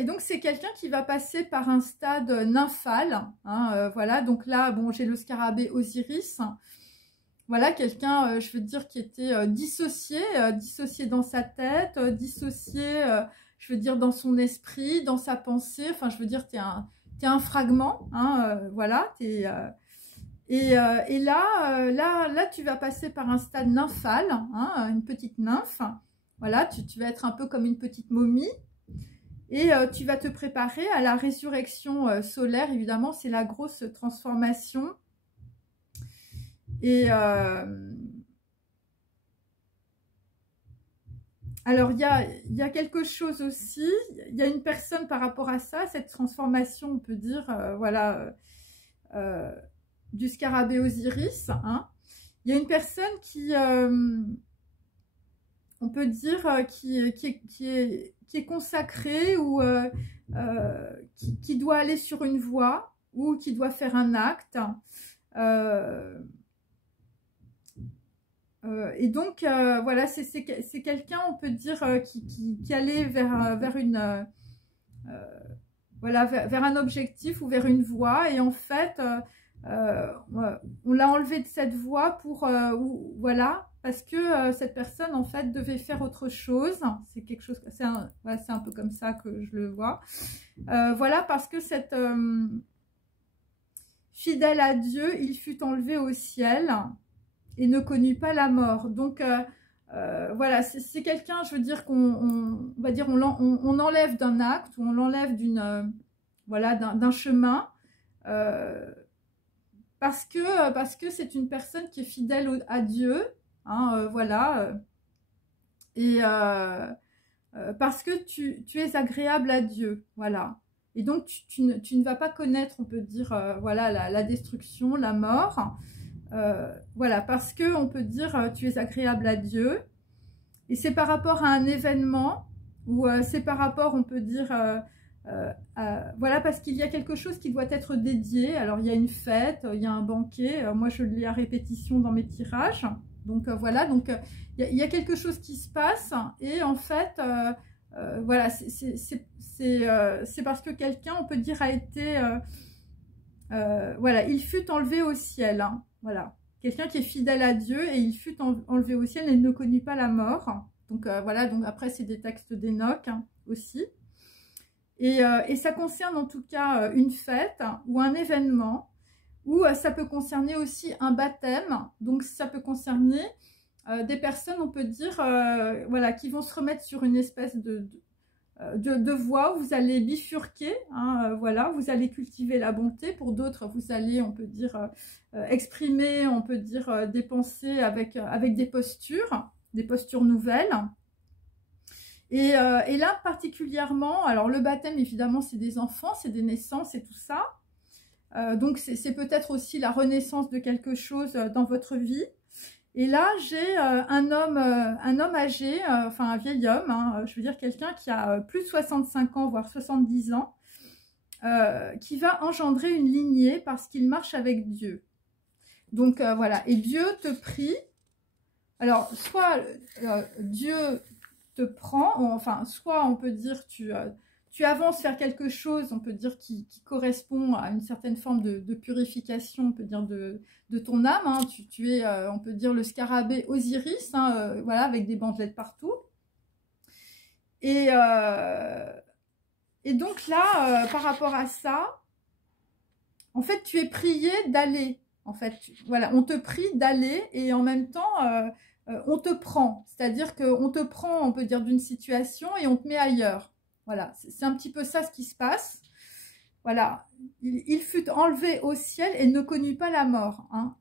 donc, c'est quelqu'un qui va passer par un stade nymphal, hein, voilà. Donc là, bon, j'ai le scarabée Osiris. Voilà, quelqu'un, je veux dire, qui était dissocié dans sa tête, dissocié, je veux dire, dans son esprit, dans sa pensée. Enfin, je veux dire, t'es un fragment, hein, voilà, et là, tu vas passer par un stade nymphal, hein, une petite nymphe. Voilà, tu vas être un peu comme une petite momie. Et tu vas te préparer à la résurrection solaire, évidemment, c'est la grosse transformation. Et alors, il y a quelque chose aussi, il y a une personne par rapport à ça, cette transformation, on peut dire, voilà, du scarabée Osiris, hein. Il y a une personne qui, on peut dire, qui est consacrée ou qui doit aller sur une voie ou qui doit faire un acte. Et donc, voilà, c'est quelqu'un, on peut dire, qui allait vers une... voilà, vers un objectif ou vers une voie. Et en fait, on l'a enlevé de cette voie pour... voilà, parce que cette personne, en fait, devait faire autre chose. C'est quelque chose... C'est un peu comme ça que je le vois. Voilà, parce que cette... fidèle à Dieu, il fut enlevé au ciel et ne connut pas la mort. Donc, voilà, c'est quelqu'un, je veux dire, on va dire, on enlève d'un acte, ou on l'enlève d'une, voilà, d'un chemin, parce que c'est une personne qui est fidèle à Dieu, hein, voilà, et parce que tu es agréable à Dieu, voilà. Et donc, tu ne vas pas connaître, on peut dire, voilà, la destruction, la mort, voilà, parce que on peut dire tu es agréable à Dieu, et c'est par rapport à un événement, ou c'est par rapport, on peut dire, voilà, parce qu'il y a quelque chose qui doit être dédié. Alors, il y a une fête, il y a un banquet, moi je le lis à répétition dans mes tirages, donc voilà, donc il y a quelque chose qui se passe, et en fait, voilà, c'est parce que quelqu'un, on peut dire, a été, voilà, il fut enlevé au ciel, hein. Voilà, quelqu'un qui est fidèle à Dieu et il fut enlevé au ciel et ne connut pas la mort. Donc voilà, donc après c'est des textes d'Enoch, hein, aussi. Et ça concerne en tout cas une fête ou un événement, ou ça peut concerner aussi un baptême. Donc ça peut concerner des personnes, on peut dire, voilà, qui vont se remettre sur une espèce de voie où vous allez bifurquer, hein, voilà, vous allez cultiver la bonté. Pour d'autres, vous allez, on peut dire, exprimer, on peut dire, des pensées avec des postures nouvelles. Et là, particulièrement, alors le baptême, évidemment, c'est des enfants, c'est des naissances et tout ça. Donc, c'est peut-être aussi la renaissance de quelque chose dans votre vie. Et là, j'ai un homme âgé, enfin un vieil homme, hein, je veux dire quelqu'un qui a plus de 65 ans, voire 70 ans, qui va engendrer une lignée parce qu'il marche avec Dieu. Donc voilà, et Dieu te prie. Alors, soit Dieu te prend, enfin, soit on peut dire tu avances vers quelque chose, on peut dire qui correspond à une certaine forme de purification, on peut dire de ton âme, hein. Tu es, on peut dire, le scarabée Osiris, hein, voilà, avec des bandelettes partout. Et donc là, par rapport à ça, en fait, tu es prié d'aller. En fait, voilà, on te prie d'aller et en même temps, on te prend. C'est-à-dire qu'on te prend, on peut dire, d'une situation et on te met ailleurs. Voilà, c'est un petit peu ça ce qui se passe. Voilà, il fut enlevé au ciel et ne connut pas la mort, hein.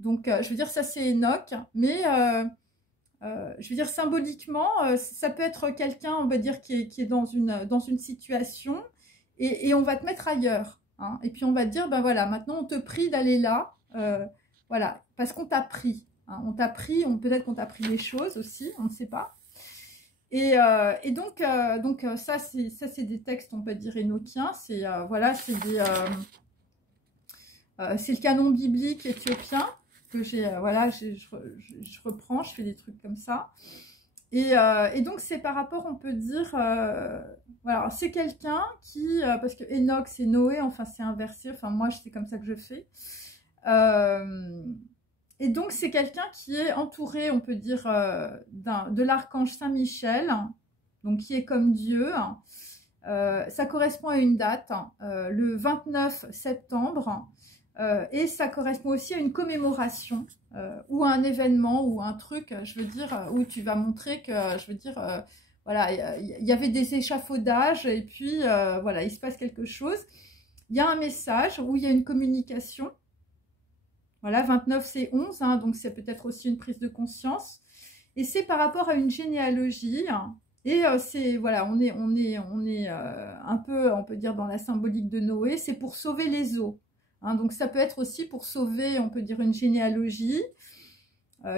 Donc, je veux dire, ça c'est Enoch, mais je veux dire, symboliquement, ça peut être quelqu'un, on va dire, qui est dans une situation et on va te mettre ailleurs, hein. Et puis on va te dire, ben voilà, maintenant on te prie d'aller là, voilà, parce qu'on t'a pris, hein. On t'a pris, peut-être qu'on t'a pris des choses aussi, on ne sait pas. Et donc ça c'est des textes, on peut dire, énochiens. C'est voilà, c'est le canon biblique éthiopien que j'ai, voilà, je reprends, je fais des trucs comme ça. Et donc c'est par rapport, on peut dire, voilà, c'est quelqu'un qui, parce que Enoch c'est Noé, enfin c'est inversé, enfin moi c'est comme ça que je fais. Et donc, c'est quelqu'un qui est entouré, on peut dire, de l'archange Saint-Michel, donc qui est comme Dieu. Ça correspond à une date, le 29 septembre, et ça correspond aussi à une commémoration, ou à un événement, ou un truc, je veux dire, où tu vas montrer que, je veux dire, voilà, il y avait des échafaudages, et puis voilà, il se passe quelque chose. Il y a un message où il y a une communication. Voilà, 29 c'est 11, hein, donc c'est peut-être aussi une prise de conscience. Et c'est par rapport à une généalogie. Hein, et c'est, voilà, on est un peu, on peut dire, dans la symbolique de Noé. C'est pour sauver les eaux. Hein, donc ça peut être aussi pour sauver, on peut dire, une généalogie.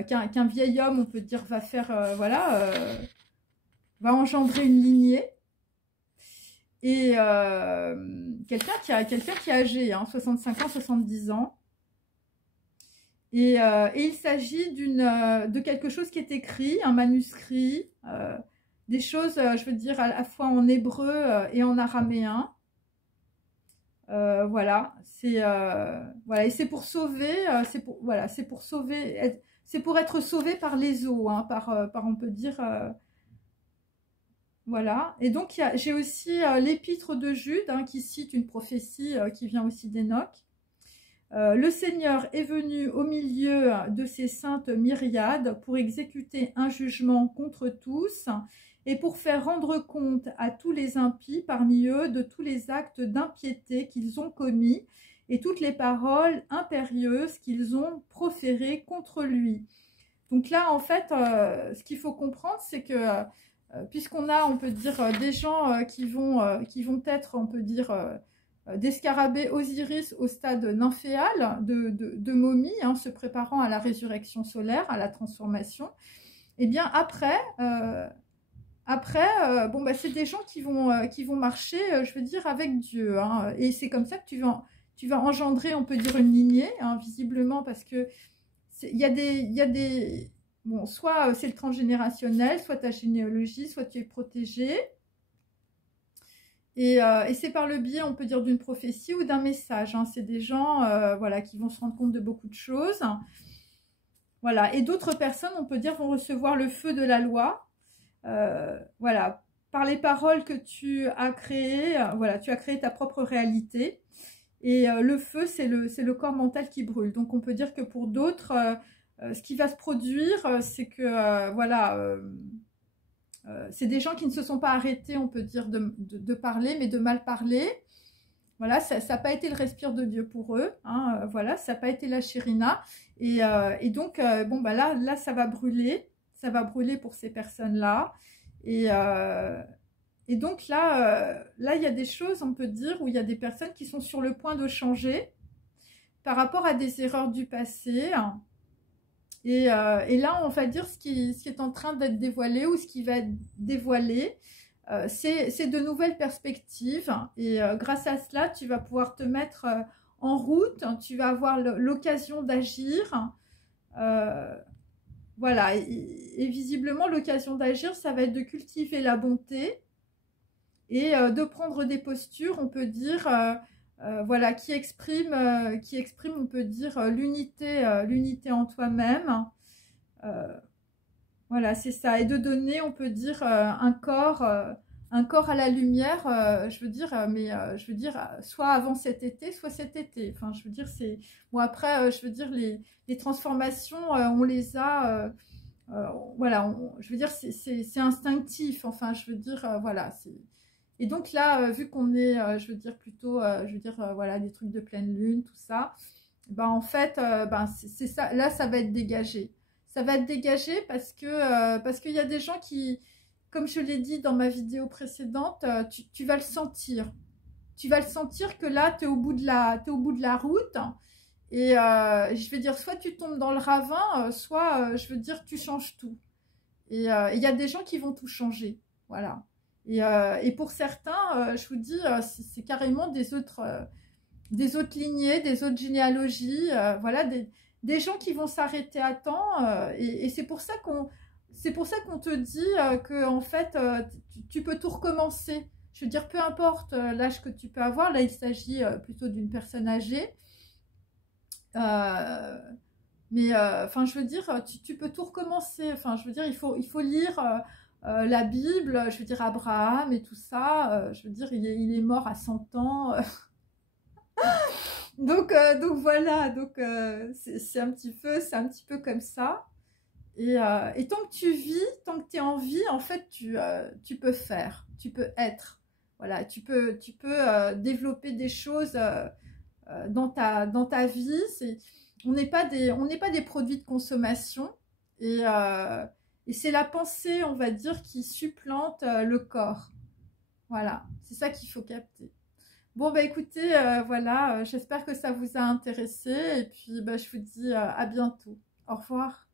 Qu'un vieil homme, on peut dire, va faire, voilà, va engendrer une lignée. Et quelqu'un qui est âgé, hein, 65 ans, 70 ans. Et il s'agit de quelque chose qui est écrit, un manuscrit, des choses, je veux dire, à la fois en hébreu et en araméen. Voilà, voilà, et c'est pour sauver, voilà, c'est pour sauver, c'est pour être sauvé par les eaux, hein, par on peut dire, voilà. Et donc j'ai aussi l'épître de Jude, hein, qui cite une prophétie qui vient aussi d'Enoch. Le Seigneur est venu au milieu de ses saintes myriades pour exécuter un jugement contre tous et pour faire rendre compte à tous les impies parmi eux de tous les actes d'impiété qu'ils ont commis et toutes les paroles impérieuses qu'ils ont proférées contre lui. Donc là, en fait, ce qu'il faut comprendre, c'est que puisqu'on a, on peut dire, des gens qui vont être, on peut dire, des scarabées Osiris au stade nymphéal de momie, hein, se préparant à la résurrection solaire, à la transformation, et bien après, bon, bah, c'est des gens qui vont marcher, je veux dire, avec Dieu, hein, et c'est comme ça que tu vas engendrer, on peut dire, une lignée, hein, visiblement, parce que il y a des bon, soit c'est le transgénérationnel, soit ta généalogie, soit tu es protégé. Et c'est par le biais, on peut dire, d'une prophétie ou d'un message. Hein. C'est des gens voilà, qui vont se rendre compte de beaucoup de choses. Voilà. Et d'autres personnes, on peut dire, vont recevoir le feu de la loi. Voilà. Par les paroles que tu as créées, voilà, tu as créé ta propre réalité. Et le feu, c'est le corps mental qui brûle. Donc on peut dire que pour d'autres, ce qui va se produire, c'est que, voilà... c'est des gens qui ne se sont pas arrêtés, on peut dire, de parler, mais de mal parler. Voilà, ça n'a pas été le respire de Dieu pour eux. Hein, voilà, ça n'a pas été la chérina. Et donc, bon, bah là, ça va brûler. Ça va brûler pour ces personnes-là. Et donc là, il y a des choses, on peut dire, où il y a des personnes qui sont sur le point de changer par rapport à des erreurs du passé. Hein. Et là, on va dire ce qui est en train d'être dévoilé ou ce qui va être dévoilé, c'est de nouvelles perspectives. Et grâce à cela, tu vas pouvoir te mettre en route, tu vas avoir l'occasion d'agir. Voilà, et visiblement, l'occasion d'agir, ça va être de cultiver la bonté et de prendre des postures, on peut dire... voilà, qui exprime, on peut dire, l'unité en toi-même. Voilà, c'est ça. Et de donner, on peut dire, un corps à la lumière, je veux dire, je veux dire, soit avant cet été, soit cet été. Enfin, je veux dire, c'est... Bon, après, je veux dire, les transformations, on les a... voilà, je veux dire, c'est instinctif. Enfin, je veux dire, voilà, c'est... Et donc là, vu qu'on est, je veux dire plutôt, je veux dire, voilà, des trucs de pleine lune, tout ça, ben en fait, ben c'est ça. Là, ça va être dégagé. Ça va être dégagé parce qu'il y a des gens qui, comme je l'ai dit dans ma vidéo précédente, tu vas le sentir. Tu vas le sentir que là, tu es au bout de la route. Et je vais dire, soit tu tombes dans le ravin, soit, je veux dire, tu changes tout. Et il y a des gens qui vont tout changer. Voilà. Et pour certains, je vous dis, c'est carrément des autres lignées, des autres généalogies, voilà, des gens qui vont s'arrêter à temps. Et c'est pour ça qu'on te dit que en fait, tu peux tout recommencer. Je veux dire, peu importe l'âge que tu peux avoir. Là, il s'agit plutôt d'une personne âgée. Mais enfin, je veux dire, tu peux tout recommencer. Enfin, je veux dire, il faut lire la Bible, je veux dire Abraham et tout ça. Je veux dire, il est mort à 100 ans. donc voilà. Donc c'est un petit peu comme ça. Et tant que tu vis, tant que tu es en vie, en fait, tu peux faire, tu peux être. Voilà, tu peux développer des choses dans ta vie. On n'est pas des produits de consommation. Et c'est la pensée, on va dire, qui supplante le corps. Voilà, c'est ça qu'il faut capter. Bon, bah écoutez, voilà, j'espère que ça vous a intéressé. Et puis, bah, je vous dis à bientôt. Au revoir.